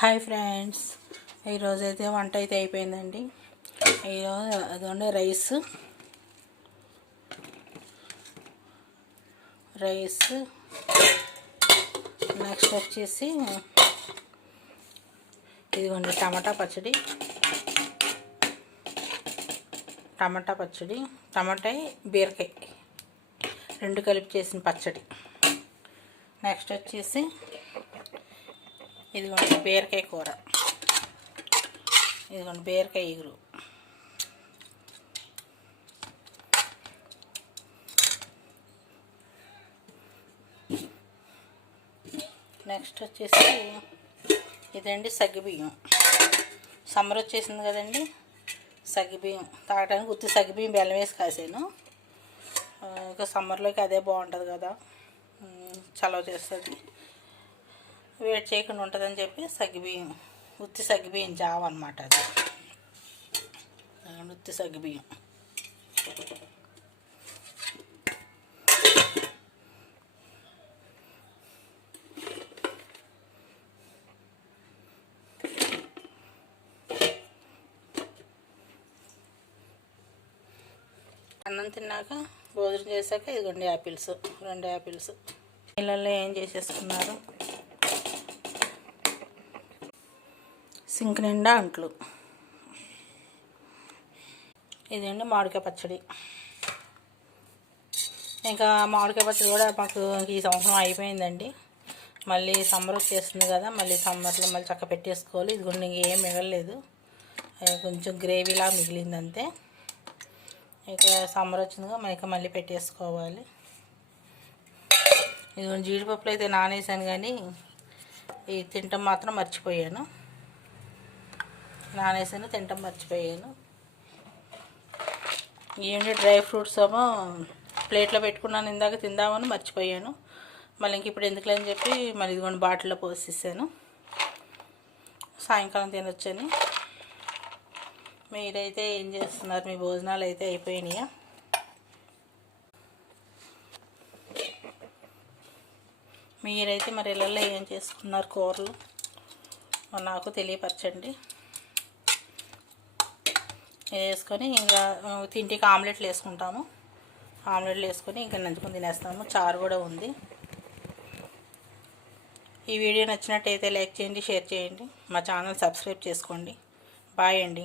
Hi friends, ఈరోజైతే వంట అయితే అయిపోయిందండి. ఈరోజు అదండి రైస్ నెక్స్ట్ వచ్చేసి ఇదిగోండి టమాటా పచ్చడి, టమాటా బీరకాయ రెండు కలిపి చేసిన పచ్చడి. నెక్స్ట్ వచ్చేసి ఇదిగోండి బీరకాయ కూర, ఇదిగోండి బీరకాయ ఇగురు. నెక్స్ట్ వచ్చేసి ఇదండి సగ్గుబియ్యం. సమ్మర్ వచ్చేసింది కదండి, సగ్గుబియ్యం తాగడానికి ఉత్తి సగ్గుబియ్యం బెల్లం వేసి కాసాను. ఇంకా సమ్మర్లోకి అదే బాగుంటుంది కదా, చలవ చేస్తుంది, వేడి చేయకుండా ఉంటుందని చెప్పి సగ్గుబియ్యం, ఉత్తి సగ్గుబియ్యం జావ అన్నమాట. అది ఉత్తి సగ్గుబియ్యం. అన్నం తిన్నాక భోజనం చేశాక ఇదిగోండి యాపిల్స్, 2 యాపిల్స్ నీళ్ళల్లో ఏం చేసేసుకున్నారు. సింక్ నిండా అంట్లు. ఇదండి మామిడికాయ పచ్చడి. ఇంకా మామిడికాయ పచ్చడి కూడా మాకు ఈ సంవత్సరం అయిపోయిందండి. మళ్ళీ సమ్మర్ వచ్చేస్తుంది కదా, మళ్ళీ సమ్మర్లో మళ్ళీ చక్క పెట్టేసుకోవాలి. ఇదిగోండి ఇంకేం మిగలలేదు, కొంచెం గ్రేవీలా మిగిలింది అంతే. ఇక సమ్మర్ వచ్చిందిగా మళ్ళీ పెట్టేసుకోవాలి. ఇదిగోండి జీడిపప్పులు అయితే నానేసాను, కానీ ఈ తింటాం మాత్రం మర్చిపోయాను. తింటాం మర్చిపోయాను. ఏంటి డ్రై ఫ్రూట్స్ ఏమో ప్లేట్లో పెట్టుకున్నాను, ఇందాక తిందామని మర్చిపోయాను. మళ్ళీ ఇంక ఇప్పుడు ఎందుకులే అని చెప్పి మళ్ళీ ఇదిగోండి బాటిల్లో పోసేసాను, సాయంకాలం తినొచ్చని. మీరైతే ఏం చేస్తున్నారు? మీ భోజనాలు అయితే అయిపోయినాయా? మీరైతే మరి ఇళ్ళల్లో ఏం చేసుకున్నారు కూరలు నాకు తెలియపరచండి. వేసుకొని ఇంకా తింటికి ఆమ్లెట్లు వేసుకుంటాము. ఆమ్లెట్లు వేసుకొని ఇంకా నంచుకొని తినేస్తాము. చారు కూడా ఉంది. ఈ వీడియో నచ్చినట్టయితే లైక్ చేయండి, షేర్ చేయండి, మా ఛానల్ సబ్స్క్రైబ్ చేసుకోండి. బాయ్ అండి.